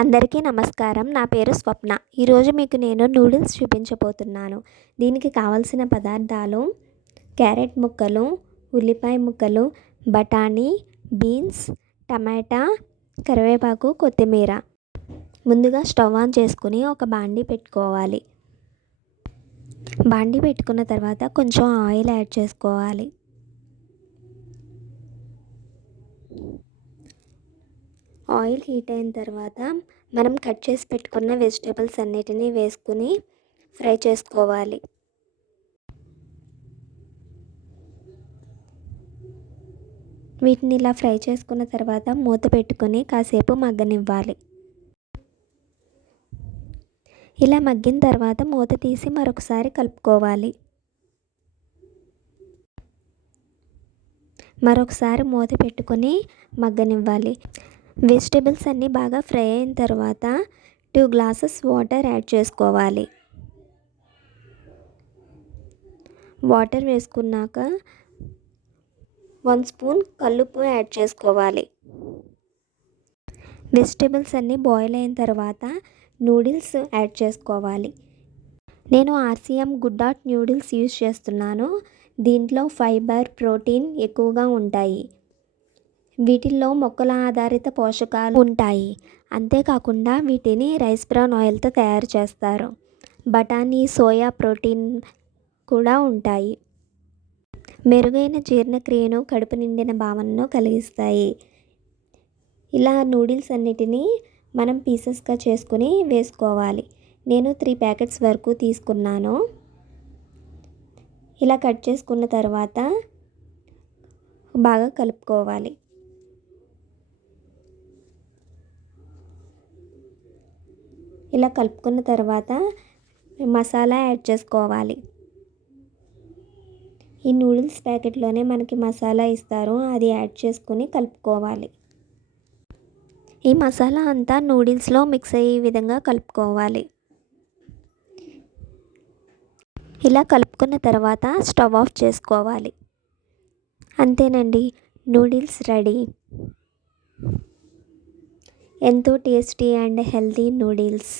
అందరికీ నమస్కారం. నా పేరు స్వప్న. ఈరోజు మీకు నేను నూడిల్స్ చూపించబోతున్నాను. దీనికి కావలసిన పదార్థాలు: క్యారెట్ ముక్కలు, ఉల్లిపాయ ముక్కలు, బఠానీ, బీన్స్, టమాటా, కరివేపాకు, కొత్తిమీర. ముందుగా స్టవ్ ఆన్ చేసుకుని ఒక బాండీ పెట్టుకోవాలి. బాండీ పెట్టుకున్న తర్వాత కొంచెం ఆయిల్ యాడ్ చేసుకోవాలి. ఆయిల్ హీట్ అయిన తర్వాత మనం కట్ చేసి పెట్టుకున్న వెజిటేబుల్స్ అన్నిటినీ వేసుకుని ఫ్రై చేసుకోవాలి. వీటిని ఇలా ఫ్రై చేసుకున్న తర్వాత మూత పెట్టుకొని కాసేపు మగ్గనివ్వాలి. ఇలా మగ్గిన తర్వాత మూత తీసి మరొకసారి కలుపుకోవాలి. మరొకసారి మూత పెట్టుకొని మగ్గనివ్వాలి. వెజిటేబుల్స్ అన్నీ బాగా ఫ్రై అయిన తర్వాత 2 గ్లాసెస్ వాటర్ యాడ్ చేసుకోవాలి. వాటర్ వేసుకున్నాక 1 స్పూన్ కల్లుప్పు యాడ్ చేసుకోవాలి. వెజిటేబుల్స్ అన్నీ బాయిల్ అయిన తర్వాత నూడిల్స్ యాడ్ చేసుకోవాలి. నేను RCM good dot noodles use చేస్తున్నాను. దీంట్లో ఫైబర్, ప్రోటీన్ ఎక్కువగా ఉంటాయి. వీటిల్లో మొక్కల ఆధారిత పోషకాలు ఉంటాయి. అంతేకాకుండా వీటిని రైస్ బ్రాన్ ఆయిల్తో తయారు చేస్తారు. బఠానీ, సోయా ప్రోటీన్ కూడా ఉంటాయి. మెరుగైన జీర్ణక్రియను, కడుపు నిండిన భావనను కలిగిస్తాయి. ఇలా నూడిల్స్ అన్నిటినీ మనం పీసెస్గా చేసుకుని వేసుకోవాలి. నేను 3 ప్యాకెట్స్ వరకు తీసుకున్నాను. ఇలా కట్ చేసుకున్న తర్వాత బాగా కలుపుకోవాలి. ఇలా కలుపుకున్న తర్వాత మసాలా యాడ్ చేసుకోవాలి. ఈ నూడిల్స్ ప్యాకెట్లోనే మనకి మసాలా ఇస్తారు, అది యాడ్ చేసుకుని కలుపుకోవాలి. ఈ మసాలా అంతా నూడిల్స్లో మిక్స్ అయ్యే విధంగా కలుపుకోవాలి. ఇలా కలుపుకున్న తర్వాత స్టవ్ ఆఫ్ చేసుకోవాలి. అంతేనండి, నూడిల్స్ రెడీ. ఎంతో టేస్టీ అండ్ హెల్తీ నూడిల్స్.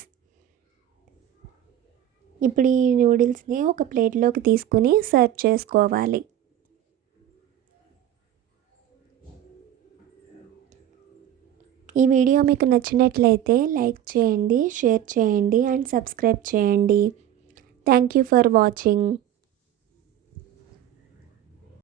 ఇప్పుడు ఈ నూడిల్స్ని ఒక ప్లేట్లోకి తీసుకుని సర్వ్ చేసుకోవాలి. ఈ వీడియో మీకు నచ్చినట్లయితే లైక్ చేయండి, షేర్ చేయండి అండ్ సబ్స్క్రైబ్ చేయండి. Thank you for watching.